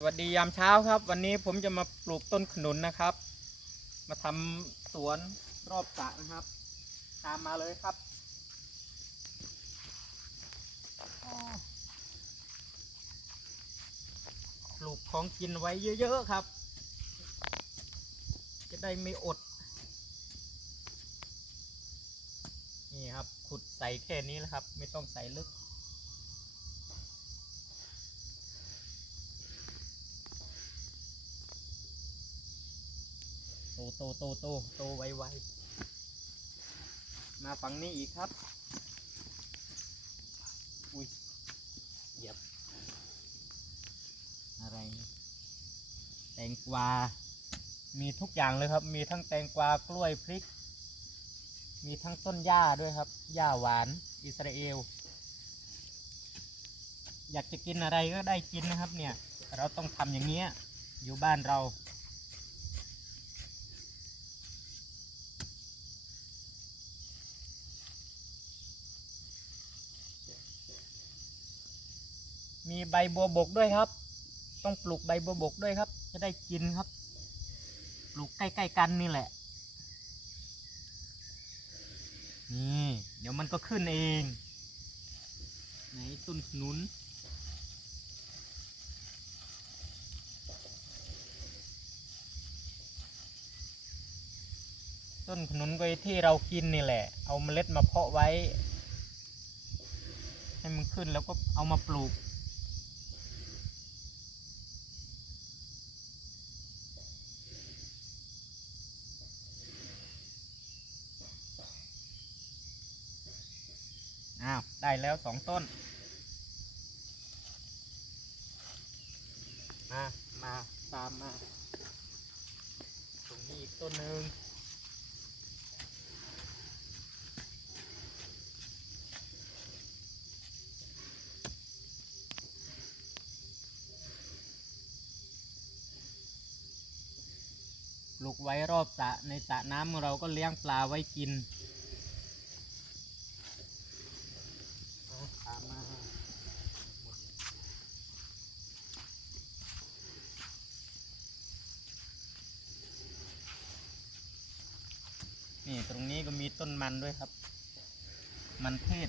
สวัสดียามเช้าครับ วันนี้ผมจะมาปลูกต้นขนุนนะครับ มาทำสวนรอบสระนะครับ ตามมาเลยครับปลูกของกินไว้เยอะๆครับ จะได้ไม่อด นี่ครับ ขุดใส่แค่นี้แหละครับ ไม่ต้องใส่ลึก โตโตโตโตโตไวไวมาฝั่งนี้อีกครับ อุ้ยเหยียบ อะไร แตงกวา มีทุกอย่างเลยครับ มีทั้งแตงกวากล้วยพริก มีทั้งต้นหญ้าด้วยครับ หญ้าหวาน อิสราเอล อยากจะกินอะไรก็ได้กินนะครับเนี่ย เราต้องทำอย่างเงี้ย อยู่บ้านเรา มีใบบัวบกด้วยครับ ต้องปลูกใบบัวบกด้วยครับ จะได้กินครับ ปลูกใกล้ๆกันนี่แหละ นี่ เดี๋ยวมันก็ขึ้นเอง ไหนต้นขนุนต้นขนุนก็ที่เรากินนี่แหละ เอาเมล็ดมาเพาะไว้ ให้มันขึ้นแล้วก็เอามาปลูก อ้าวได้แล้วสองต้น มา มาตามมา ตรงนี้อีกต้นหนึ่งปลูกไว้รอบสระในสระน้ำเราก็เลี้ยงปลาไว้กินเอาตามมาหมด นี่ตรงนี้ก็มีต้นมันด้วยครับ มันเทศ